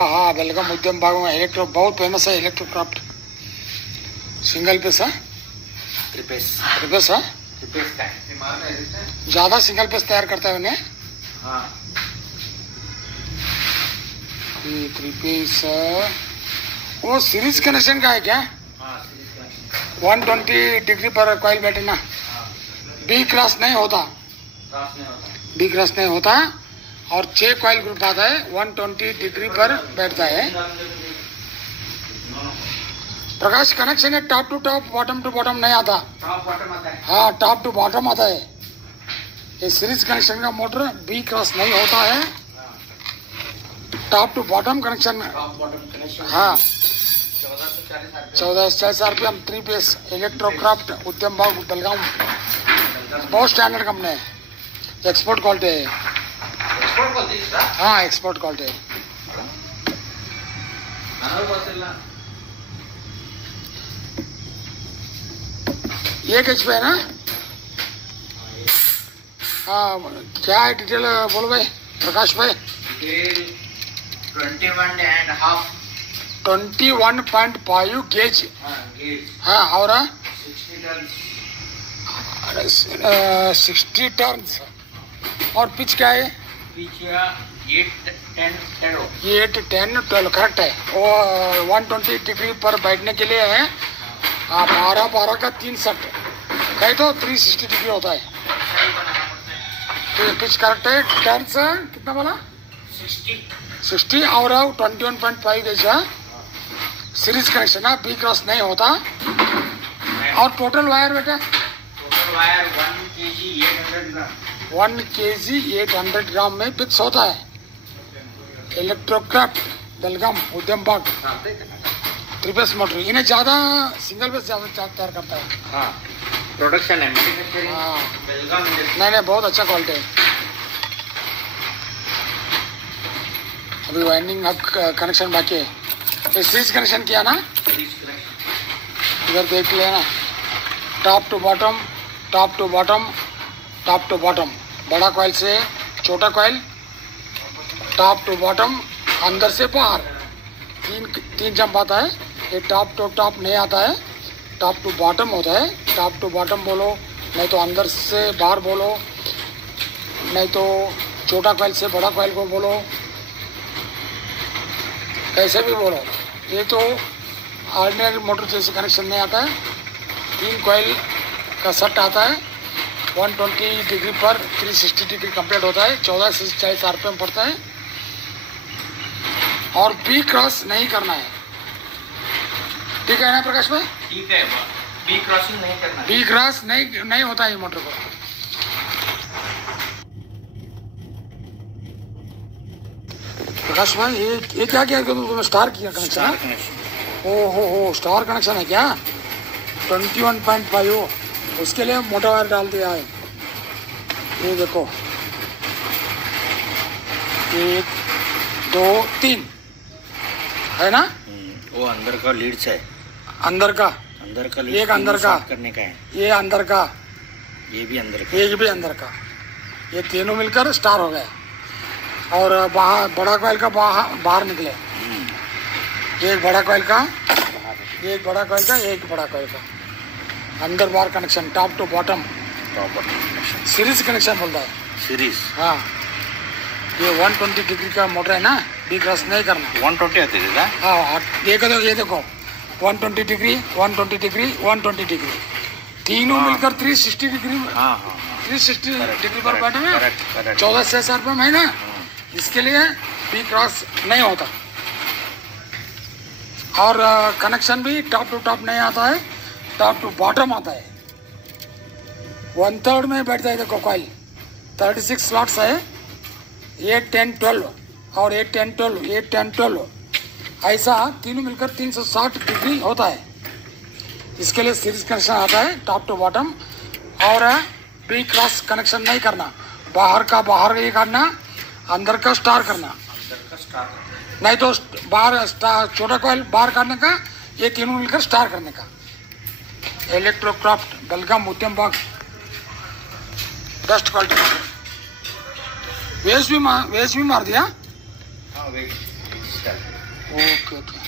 हाँ बेलगाम उद्यम भाग में इलेक्ट्रो बहुत फेमस है। इलेक्ट्रोक्राफ्ट सिंगल पीस है, ट्रिपीस है, ज्यादा सिंगल पीस तैयार करता है उन्हें। हाँ थ्री पीस वो सीरीज कनेक्शन का है क्या? 120 डिग्री पर कॉइल बैठना, बी क्रॉस नहीं होता, बी क्रॉस नहीं होता और 6 कॉइल ग्रुप आता है, 120 डिग्री पर बैठता है। प्रकाश कनेक्शन है top to top, bottom to bottom नहीं आता। टॉप बॉटम आता है। हाँ टॉप टू बॉटम आता है। ये सीरीज कनेक्शन का मोटर बी क्रॉस नहीं होता है, टॉप टू बॉटम कनेक्शन। हाँ 1440 RPM 3 पीस इलेक्ट्रोक्राफ्ट उद्यम भाग बेलगाम, बहुत स्टैंडर्ड कंपनी है, एक्सपोर्ट क्वालिटी है। हाँ एक्सपोर्ट क्वालिटी है। ये HP है ना? हाँ क्या है डिटेल बोलो भाई प्रकाश भाई। 21.5 गेज। हाँ और 60 टर्न्स। और पिच क्या है? 8-10-12 करेक्ट है। वो 120 डिग्री पर बैठने के लिए है। 12 का 3 सेट कहे तो 360 डिग्री होता है। तो पिच करेक्ट है। टर्न्स कितना बोला? 60 और 21.5 जैसा सीरीज कनेक्शन है, बी क्रॉस नहीं होता। और टोटल वायर बेटा 1 kg 800 ग्राम में फिक्स होता है। इलेक्ट्रोक्राफ्ट बेलगाम उद्यम भाग 3 पीस मोटर, इन्हें ज्यादा सिंगल पीस ज्यादा तैयार करता है। हाँ प्रोडक्शन है। हाँ नहीं बहुत अच्छा क्वालिटी है। अभी वाइंडिंग अब कनेक्शन बाकी है। ये सीरीज कनेक्शन किया ना, इधर देख लेना, top to bottom, top to bottom, top to bottom, बड़ा कॉइल से छोटा कॉइल, टॉप टू बॉटम, अंदर से बाहर, तीन जंप आता है। ये टॉप टू टॉप नहीं आता है, टॉप टू बॉटम होता है। टॉप टू बॉटम बोलो, नहीं तो अंदर से बाहर बोलो, नहीं तो छोटा कॉइल से बड़ा कॉइल को बोलो, कैसे भी बोलो। ये तो ऑर्डिनरी मोटर जैसे कनेक्शन नहीं आता है। 3 कॉइल का सेट आता है, 120 डिग्री पर 360 डिग्री कंप्लीट होता है, 14 से 40 RPM पड़ता है। और बी क्रॉस नहीं करना है, ठीक है ना प्रकाश भाई? ठीक है, बी क्रॉसिंग नहीं करना है। बी क्रॉस नहीं होता है मोटर को। प्रकाश भाई ये क्या किया तुमने? स्टार किया कनेक्शन? हो स्टार कनेक्शन है क्या? 21.5 उसके लिए मोटा वायर डाल दिया है। ये देखो 1 2 3 है ना? वो अंदर का लीड्स है, अंदर का लीड्स एक अंदर का करने का है, ये अंदर का, ये भी अंदर का, ये भी अंदर का, ये तीनों मिलकर स्टार हो गया। और बाहर बड़ा कॉइल का बाहर निकले, एक बड़ा कॉइल का, एक बड़ा कॉइल का, एक बड़ा कॉइल का, अंदर बाहर connection, top to bottom connection, series connection बोलता है। सीरीज हाँ ये 120 डिग्री का मोटर है ना, बी क्रॉस नहीं करना। 120 आते थे ना? हाँ ये देखो 120 डिग्री 120 डिग्री 120 डिग्री, तीनों मिलकर 360 डिग्री। हाँ 360 डिग्री पर बैठे हैं, 14 से 60 RPM है ना, इसके लिए बी क्रॉस नहीं होता। और कनेक्शन भी टॉप टू टॉप नहीं आता है, टॉप टू बॉटम आता है। 1/3 में बैठता है। देखो कॉइल 36 स्लॉट्स है, 8 10 12 और 8 10 12 8 10 12 ऐसा तीनों मिलकर 360 डिग्री होता है। इसके लिए सीरीज कनेक्शन आता है, टॉप टू बॉटम। और बी क्रॉस कनेक्शन नहीं करना, बाहर का बाहर ही करना, अंदर का स्टार करना, नहीं तो बाहर छोटा कॉइल बाहर करने का, ये तीनों मिलकर स्टार करने का। इलेक्ट्रोक्राफ्ट बेलगाम उद्यम भाग बेस्ट क्वालिटी। वेस्ट भी मार दिया। हाँ वेट ओके ओके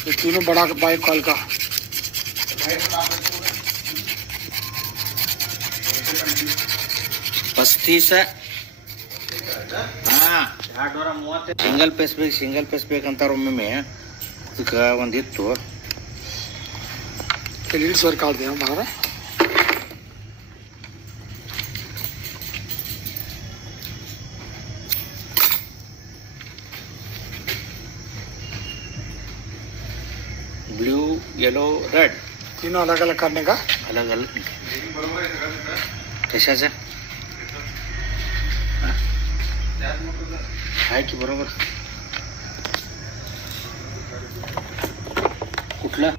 ये तीनों बड़ा बाइक कॉल का 35 ಹಾಂ 230 ಸಿಂಗಲ್ ಪೇಸ್ ಬೇಕಂತಾರ ಒಮ್ಮೊಮ್ಮೆ ಅದಕ್ಕೆ ಒಂದಿತ್ತು लीड्स वर्क आउट दिया हमारा ब्लू येलो रेड तीनों अलग अलग करने का अलग अलग कशाचं आहे की बरोबर कुठलं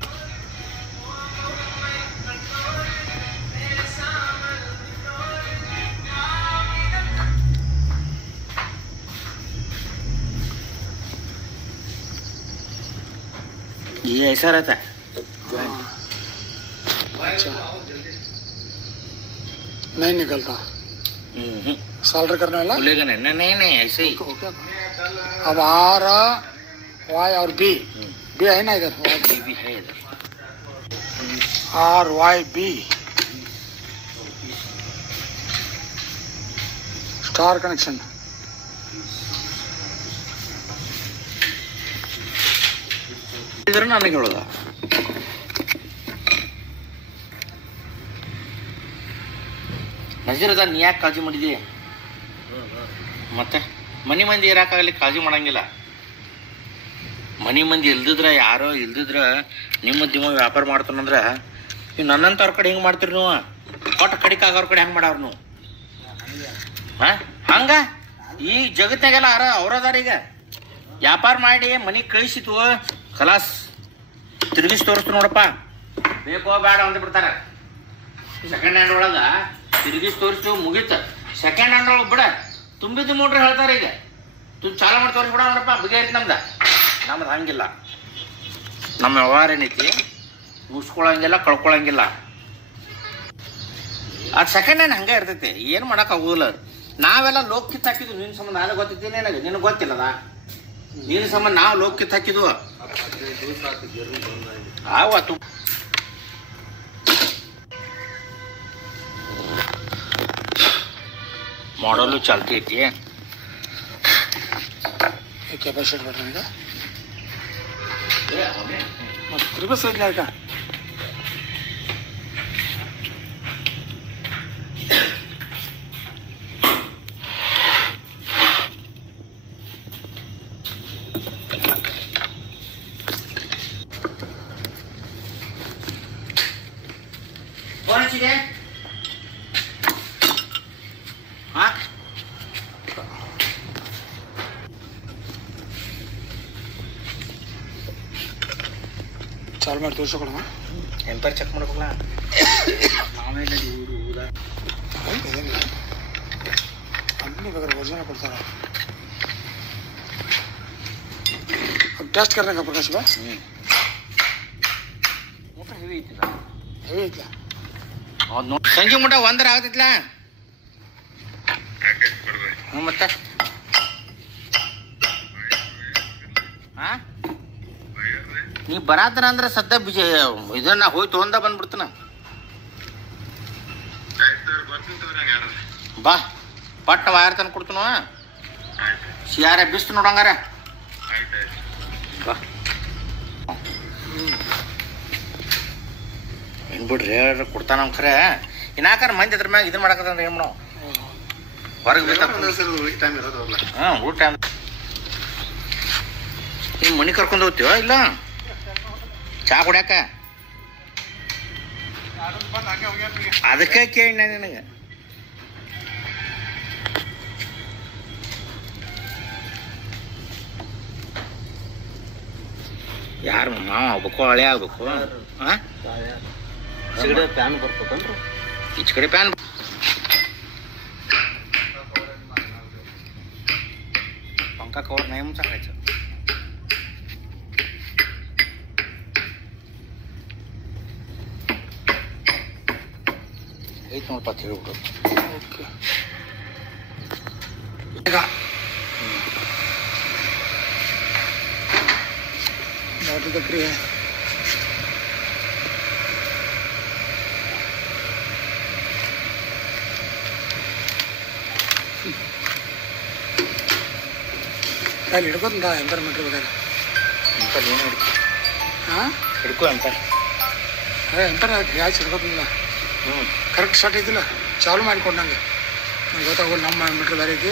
ये ऐसा रहता है अच्छा नहीं निकलता सोल्डर करने वाला खुलेगा नहीं नहीं नहीं ऐसे ही अब आर वाई और बी बी है ना इधर ये भी है इधर R Y B star connection ಇದ್ರ ನನಗೆ ಹೇಳೋದ ನಜೀರದ ನೀ ಯಾಕೆ ಕಾಳಜಿ ಮಾಡಿದಿ ಮತ್ತೆ ಮನೆ ಮಂದಿ ಇರೋಕ್ಕಾಗಲಿ ಕಾಳಜಿ ಮಾಡಂಗಿಲ್ಲ ಮನೆ ಮಂದಿ ಇಲ್ದಿದ್ರ ಯಾರೋ ಇಲ್ದಿದ್ರ ನಿಮ್ಮ ವ್ಯಾಪಾರ ಮಾಡ್ತಾನಂದ್ರೆ ನೀವು ನನ್ನಂತವ್ರ ಕಡೆ ಹೆಂಗೆ ಮಾಡ್ತೀರಿ ನೀವು ಕೊಟ್ಟ ಕಡಿಕೆ ಆಗೋರ ಕಡೆ ಹೆಂಗೆ ಮಾಡವ್ರು ನೀವು ಹಾಂ ಹಂಗ ಈ ಜಗತ್ತಾಗೆಲ್ಲ ಅವ್ರದಾರ ಈಗ ವ್ಯಾಪಾರ ಮಾಡಿ ಮನೆಗೆ ಕಳಿಸಿತು ಖಲಾಸ್ ತಿರುಗಿಸಿ ತೋರಿಸ್ತು ನೋಡಪ್ಪ ಬೇಕೋ ಬೇಡ ಅಂತ ಬಿಡ್ತಾರೆ ಸೆಕೆಂಡ್ ಹ್ಯಾಂಡ್ ಒಳಗೆ ತಿರುಗಿಸಿ ತೋರಿಸ್ತು ಮುಗೀತು ಸೆಕೆಂಡ್ ಹ್ಯಾಂಡ್ ಒಳಗೆ ಬಿಡ ತುಂಬಿದ್ದು ಮೋಟ್ರ್ ಹೇಳ್ತಾರೆ ಈಗ ಚಾಲು ಮಾಡಿ ತೋರಿಸ್ಬಿಡ ನೋಡಪ್ಪ ಬಗೆಹರಿತು ನಮ್ದು ಹಂಗಿಲ್ಲ ನಮ್ಮ ವ್ಯವಹಾರ ಏನೈತಿ ಮುಗಿಸ್ಕೊಳಂಗಿಲ್ಲ ಕಳ್ಕೊಳಂಗಿಲ್ಲ ಅದು ಸೆಕೆಂಡ್ ಹ್ಯಾಂಡ್ ಹಂಗೆ ಇರ್ತೈತಿ ಏನು ಮಾಡೋಕ್ಕಾಗೋದಿಲ್ಲ ನಾವೆಲ್ಲ ಲೋಕ್ ಕಿತ್ತು ಹಾಕಿದ್ವು ನಿನ್ನ ಸಂಬಂಧ ನಾನು ಗೊತ್ತಿದ್ದೀನಿ ನನಗೆ ನಿನಗೆ ಗೊತ್ತಿಲ್ಲದ ನಿನ್ನ ಸಂಬಂಧ ನಾವು ಲೋಕ್ ಕಿತ್ತು ಹಾಕಿದ್ವು ಆವತ್ತು मॉडल चलती है कैपेसिटी बढ़ने का रिवर्स साइड लाएगा कौन सी है हाँ चालू ಮಾಡಿ ತೋರಿಸ್ಕೊಳ್ಳೋಣ ಎಂಪರ್ ಚೆಕ್ ಮಾಡ್ಬೇಕಲ್ಲ ನಾವೇನು ಊರು ಏನಿಲ್ಲ ಕಂಪ್ನಿ ಬೇಕಾದ್ರೆ ಒರಿಜಿನಲ್ ಕೊಡ್ತಾರೆ अब टेस्ट करने का प्रकाश भाई मोटर ಹೆವಿ ಐತಿಲ್ಲ ಹೆವಿ ಐತ್ಲ ಹೌದು ನೋಡಿ ಸಂಜೆ ಮುಟ ಒಂದರ ಆಗ್ತೈತ್ಲ ಹ್ಞೂ ಮತ್ತೆ ಹಾಂ ನೀ ಬರಾತನ ಅಂದ್ರೆ ಸದ್ಯ ಇದನ್ನ ಹೋಗಿ ತೊಗೊಂಡ ಬಂದ್ಬಿಡ್ತಾನ ಬಾ ಪಟ್ಟ ವಾಯರ್ ತನ ಕೊಡ್ತನೋ ಸಿಯಾರ ಬಿಸ್ತು ನೋಡಂಗಾರ ಬಾ ಏನ್ ಬಿಡ್ರಿ ಹೇಳ್ರಿ ಕೊಡ್ತಾನ ಖರೆ ಇನ್ನಾಕಾರ ಮಂದಿ ಅದ್ರ ಮ್ಯಾಗ ಇದನ್ನ ಮಾಡಕತ್ತಂದ್ರೆ ಏನು ಮಾಡೋ ಹೊರಗೆ ಹಾಂ ಊಟ ನೀವು ಮನೆ ಕರ್ಕೊಂಡು ಹೋಗ್ತೀವ ಇಲ್ಲ ಚಾ ಕುಡ್ಯಾಕ ಅದಕ್ಕೆ ಕೇಳಿ ನಾನು ನಿನಗೆ ಯಾರು ಮಾವ ಆಗ್ಬೇಕು ಹಳೆ ಆಗ್ಬೇಕು ಹಾಂ ಪ್ಯಾನ್ ಬರ್ಬೇಕನ್ರಿ ಈಚ ಕಡೆ ಪ್ಯಾನ್ पंखा कवर नाही म्हणून सांगायचं ಐತೆ ನೋಡಪ್ಪ ಅಂತ ಹೇಳ್ಬಿಡು. ಓಕೆ ಈಗ ನೋಡ್ರಿ ಅಲ್ಲಿ ಹಿಡ್ಕೊಂಡ ಎಂಪರ್ ಮೀಟ್ರ್ ಬೇಕಾದ್ರೆ ಎಂಪರ್ ಏನು ಹಿಡ್ಕೊ ಹಾಂ ಹಿಡ್ಕೊ ಎಂಪರ್. ಅದೇ ಎಂಪರ್ ಗ್ಯಾಸ್ ಹಿಡ್ಕೊತಿಲ್ಲ. ಕರೆಕ್ಟ್ ಸ್ಟಾರ್ಟ್ ಐತಿಲ್ಲ, ಚಾಲು ಮಾಡಿಕೊಟ್ಟಂಗೆ ನಂಗೆ ಗೊತ್ತಾಗೋದು. ನಮ್ಮ ಮೀಟ್ರ್ ಬೇರೆ ಐತಿ.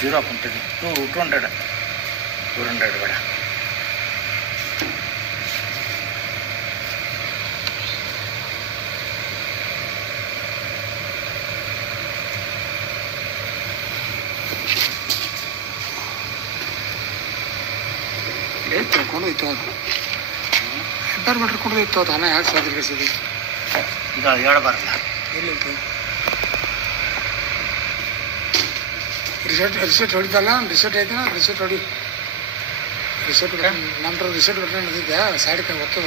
0 ಹಾಕೊಂತೀನಿ. 200 200 ಬೇಡ. ತಿಳ್ಕೊಂಡು ಇತ್ತು ಅದು ಎಂಪರ್ ಮೀಟ್ರ್ ಕೊಂಡು ಇತ್ತು ಅದು. ಅನ್ನ ಯಾಕೆ ಸ್ವಾದಿ ಕಳಿಸಿದೆ ಇದು ಹೇಳ್ಬಾರಲ್ಲ. ಎಲ್ಲಿತ್ತು ರಿಸೆಟ್ ಹೊಡಿತಲ್ಲ. ರಿಸೆಟ್ ಐತೆ ರಿಸೆಟ್ ಹೊಡಿ. ರಿಸೆಟ್ ನಮ್ಮ ರಿಸೆಟ್ ಬಟ್ಟೆ ನಡೆದಿದ್ದೆ ಸೈಡ್ಗೆ ಗೊತ್ತದ.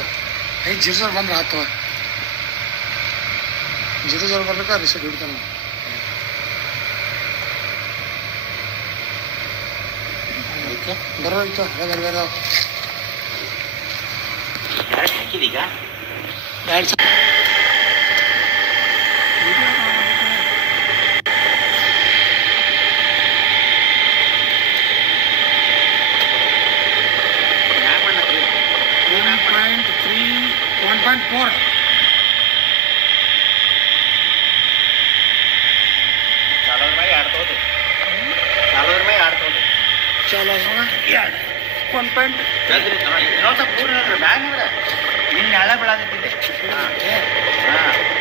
0 ಬಂದ್ರೆ ಆಗ್ತವ. 0 ಬರ್ಬೇಕಾ ರಿಸೆಟ್ ಹೊಡಿತಾನೆ. ಬರೋಯ್ತು ಬೇರೆ ಬೇರೆ ಹಾಕಿದೀಗ ಎರಡು ಚಲೋ 1.2 ಇನ್ನೊಂದು ಪೂರ್ಣ ಬ್ಯಾಗ್ ಅಂದ್ರೆ ನಿನ್ನ ನಾಳೆ ಬೆಳಾದಿದ್ದೆ.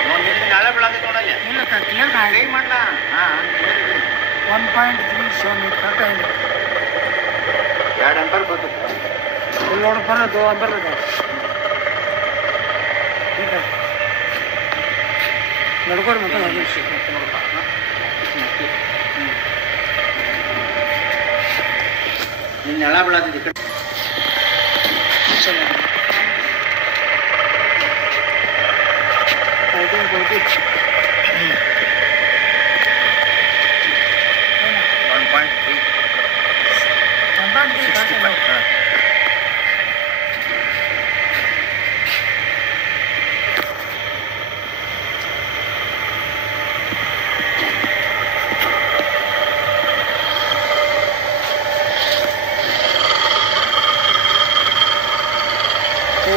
ನೋಡಿ ನಿನ್ನ ನಾಳೆ ಬೆಳಾದಿತ್ತು ನೋಡಲ್ಲ. ಇಲ್ಲ ಕ್ಲಿಯರ್ ಕೈ ಮಾಡಲ. 1.37 ಕರೆಕ್ಟ್. 2 ಅಂಪರ್ ಗೊತ್ತು. फुल लोड पर 2 अंदर लगा. ठीक है नड़कोर मतलब आगे से नला बड़ा दिख चलो फाइटिंग कोटी 1.3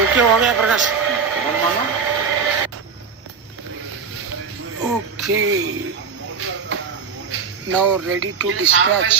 ओके हो गया प्रकाश. Okay, now ready to dispatch.